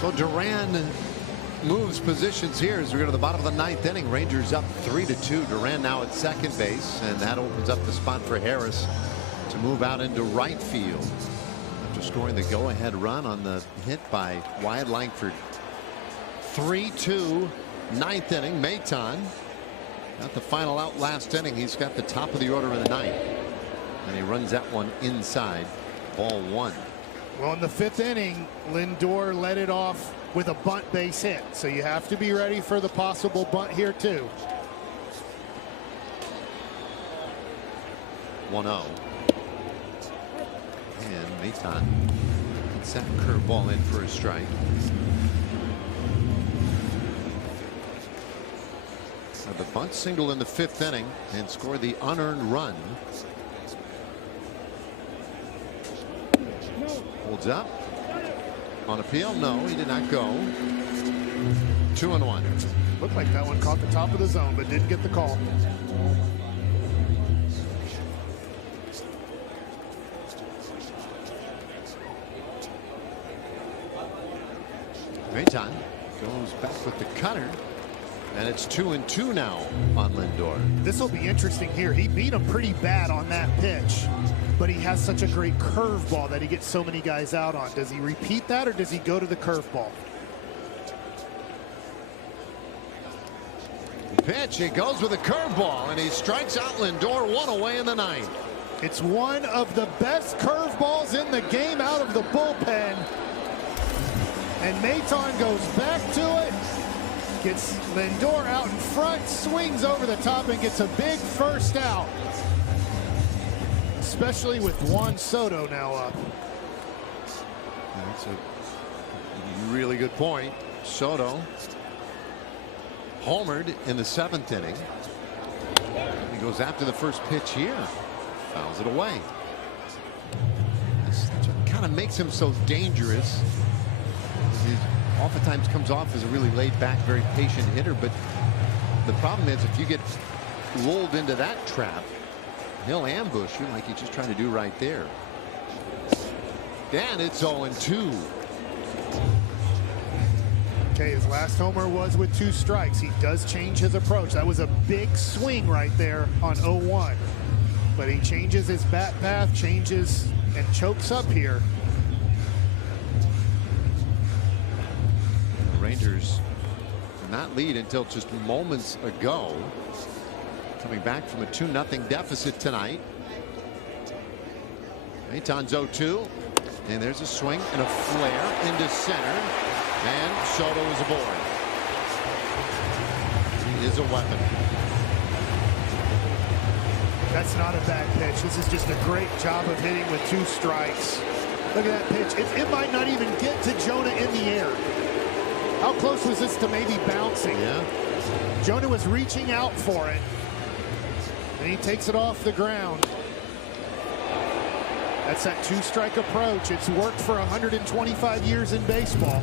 So Duran moves positions here as we go to the bottom of the ninth inning. Rangers up 3-2. Duran now at second base, and that opens up the spot for Harris to move out into right field after scoring the go-ahead run on the hit by Wyatt Langford. 3-2, ninth inning. Maton got the final out last inning. He's got the top of the order in the ninth, and he runs that one inside. Ball one. Well, in the fifth inning, Lindor led it off with a bunt base hit, so you have to be ready for the possible bunt here too. 1-0. And Maton gets that curveball in for a strike. So the bunt single in the fifth inning and scored the unearned run. Holds up on appeal. No, he did not go. 2-1. Looked like that one caught the top of the zone, but didn't get the call. Maton goes back with the cutter, and it's 2-2 now on Lindor. This will be interesting here. He beat him pretty bad on that pitch, but he has such a great curveball that he gets so many guys out on. Does he repeat that, or does he go to the curveball? Pitch, he goes with a curveball, and he strikes out Lindor, one away in the ninth. It's one of the best curveballs in the game out of the bullpen. And Maton goes back to it, gets Lindor out in front, swings over the top, and gets a big first out. Especially with Juan Soto now up. That's a really good point. Soto homered in the seventh inning. He goes after the first pitch here, fouls it away. That's what kind of makes him so dangerous. He oftentimes comes off as a really laid-back, very patient hitter, but the problem is if you get lulled into that trap, he'll ambush you like he's just trying to do right there. And it's 0-2. Okay, his last homer was with 2 strikes. He does change his approach. That was a big swing right there on 0-1. But he changes his bat path, changes and chokes up here. The Rangers did not lead until just moments ago. Coming back from a 2-0 deficit tonight. Maton's 0-2. And there's a swing and a flare into center. And Soto is aboard. He is a weapon. That's not a bad pitch. This is just a great job of hitting with 2 strikes. Look at that pitch. It might not even get to Jonah in the air. How close was this to maybe bouncing? Yeah. Jonah was reaching out for it. And he takes it off the ground. That's that 2-strike approach. It's worked for 125 years in baseball.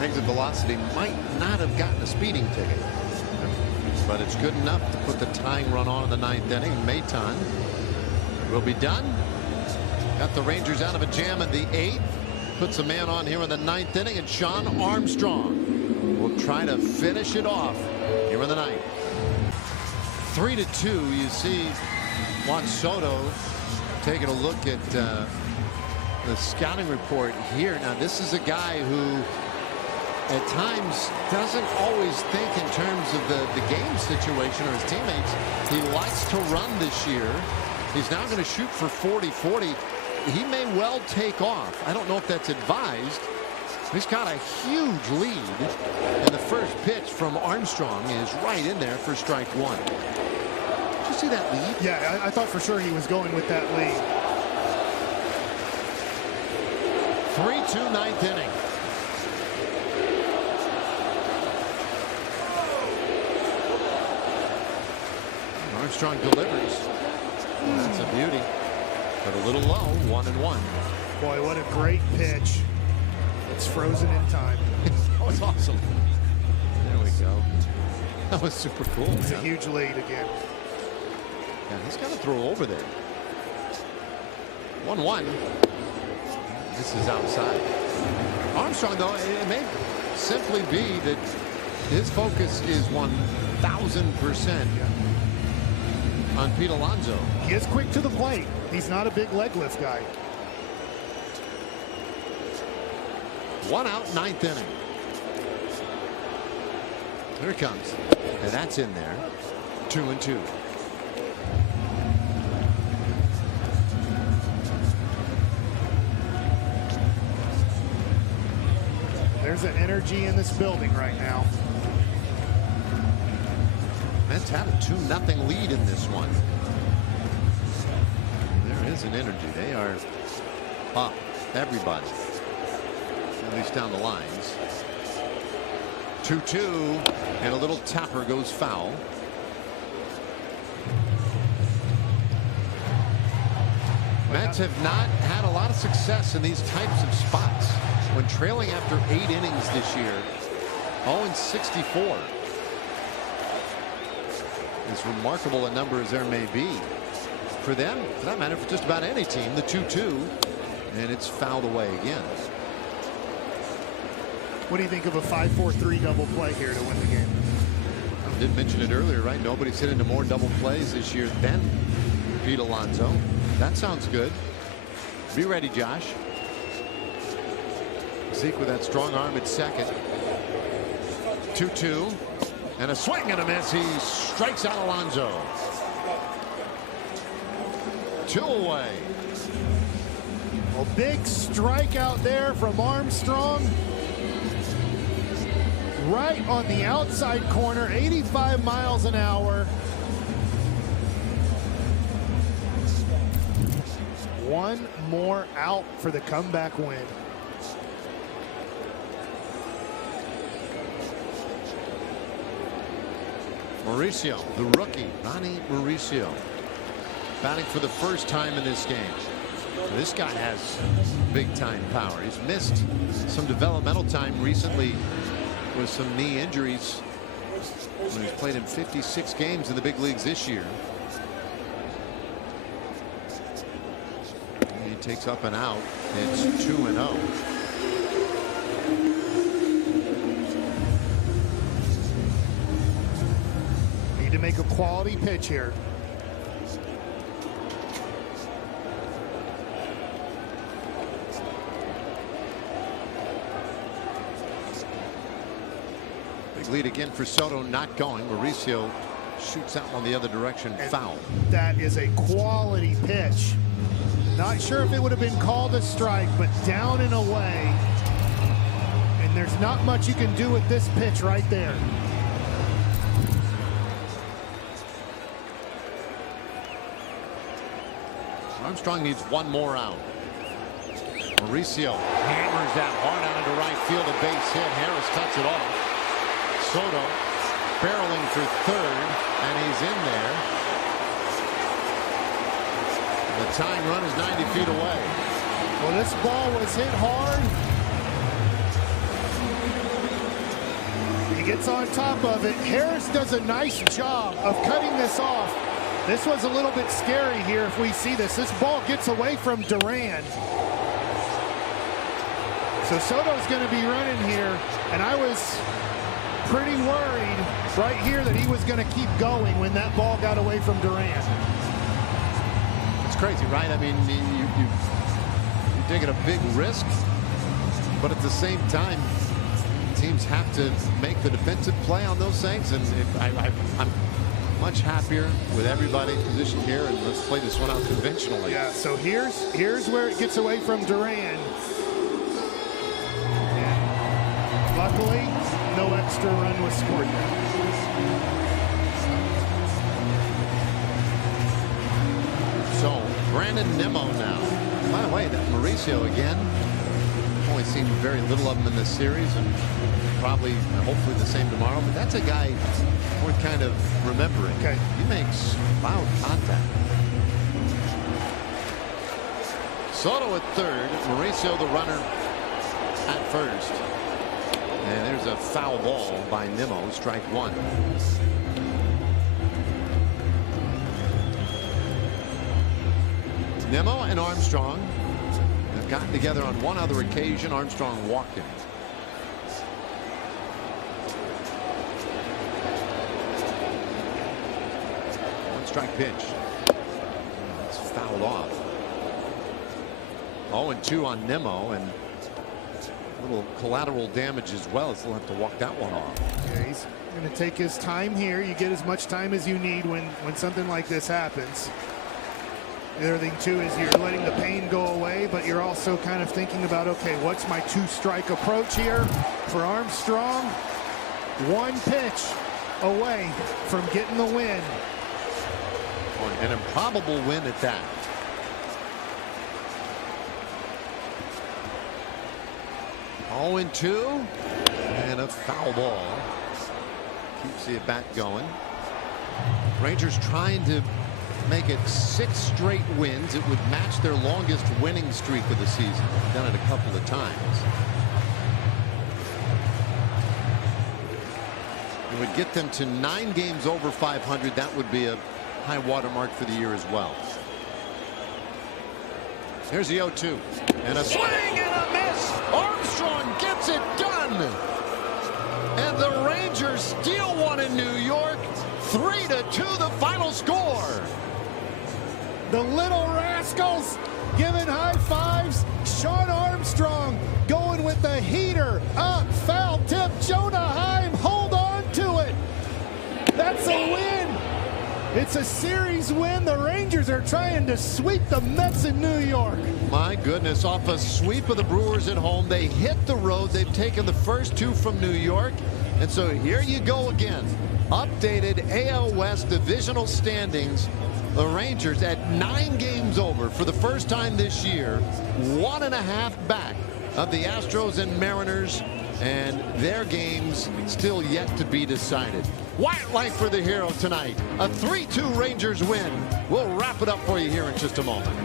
Exit velocity might not have gotten a speeding ticket, but it's good enough to put the tying run on in the ninth inning. Maton will be done. Got the Rangers out of a jam in the 8th. Puts a man on here in the ninth inning, and Sean Armstrong will try to finish it off here in the ninth. 3-2. You see Juan Soto taking a look at the scouting report here. Now, this is a guy who at times doesn't always think in terms of the game situation or his teammates. He likes to run this year. He's now going to shoot for 40-40. He may well take off. I don't know if that's advised. He's got a huge lead, and the first pitch from Armstrong is right in there for strike 1. Did you see that lead? Yeah, I thought for sure he was going with that lead. 3-2 ninth inning. Armstrong delivers. That's a beauty, but a little low. 1-1. Boy, what a great pitch. It's frozen in time. That was awesome. There we go. That was super cool. It's a huge lead again. Yeah, he's got to throw over there. 1-1. This is outside. Armstrong, though, it may simply be that his focus is 1,000% on Pete Alonso. He is quick to the plate. He's not a big leg lift guy. 1 out, 9th inning. Here it comes. And that's in there. 2-2. There's an energy in this building right now. Mets have a 2-0 lead in this one. There is an energy. They are up. Everybody. At least down the lines. 2-2. And a little tapper goes foul. Mets have not had a lot of success in these types of spots when trailing after 8 innings this year. 0-64. As remarkable a number as there may be for them, for that matter, for just about any team. The 2-2, and it's fouled away again. What do you think of a 5-4-3 double play here to win the game? I did mention it earlier, right? Nobody's hit into more double plays this year than Pete Alonso. That sounds good. Be ready, Josh. Zeke with that strong arm at second. 2-2. And a swing and a miss. He strikes out Alonso. 2 away. A big strikeout there from Armstrong. Right on the outside corner, 85 miles an hour. One more out for the comeback win. Mauricio, the rookie, Mauricio, batting for the first time in this game. This guy has big time power. He's missed some developmental time recently with some knee injuries. He's played in 56 games in the big leagues this year. He takes up and out. It's 2-0. Need to make a quality pitch here. Big lead again for Soto, not going. Mauricio shoots out on the other direction, and foul. That is a quality pitch. Not sure if it would have been called a strike, but down and away. And there's not much you can do with this pitch right there. Armstrong needs one more out. Mauricio hammers that hard out into right field. A base hit. Harris cuts it off. Soto barreling for third, and he's in there. The tying run is 90 feet away. Well, this ball was hit hard. He gets on top of it. Harris does a nice job of cutting this off. This was a little bit scary here if we see this. This ball gets away from Duran. So Soto's going to be running here, and I was pretty worried right here that he was going to keep going when that ball got away from Duran. It's crazy, right? I mean, you're taking a big risk, but at the same time, teams have to make the defensive play on those things, and I'm much happier with everybody positioned here, and let's play this one out conventionally. Yeah, so here's where it gets away from Duran. And luckily, no extra run was scored there. So Brandon Nimmo now. By the way, that Mauricio again. I've only seen very little of him in this series, and probably, hopefully, the same tomorrow. But that's a guy worth kind of remembering. Okay. He makes loud contact. Soto at third. Mauricio the runner at first. And there's a foul ball by Nimmo. Strike one. Nimmo and Armstrong have They've gotten together on one other occasion. Armstrong walked him. One strike pitch. It's fouled off. 0-2 on Nimmo, and a little collateral damage as well, as he'll have to walk that one off. Yeah, he's going to take his time here. You get as much time as you need when something like this happens. The other thing too is you're letting the pain go away, but you're also kind of thinking about, okay, what's my 2-strike approach here for Armstrong? One pitch away from getting the win. An improbable win at that. Oh, 2 and a foul ball. Keeps the at bat going. Rangers trying to make it 6 straight wins. It would match their longest winning streak of the season. They've done it a couple of times. It would get them to 9 games over 500. That would be a high water mark for the year as well. Here's the 0-2 and a swing and a miss. Armstrong gets it done, and the Rangers steal one in New York. 3-2 the final score. The Little Rascals giving high fives. Sean Armstrong going with the heater up, foul tip. Jonah Heim, hold on to it. That's a win. It's a series win. The Rangers are trying to sweep the Mets in New York. My goodness, off a sweep of the Brewers at home, they hit the road. They've taken the first 2 from New York, and so here you go again. Updated AL West divisional standings. The Rangers at 9 games over for the first time this year, 1.5 back of the Astros and Mariners, and their games still yet to be decided. White light for the hero tonight. A 3-2 Rangers win. We'll wrap it up for you here in just a moment.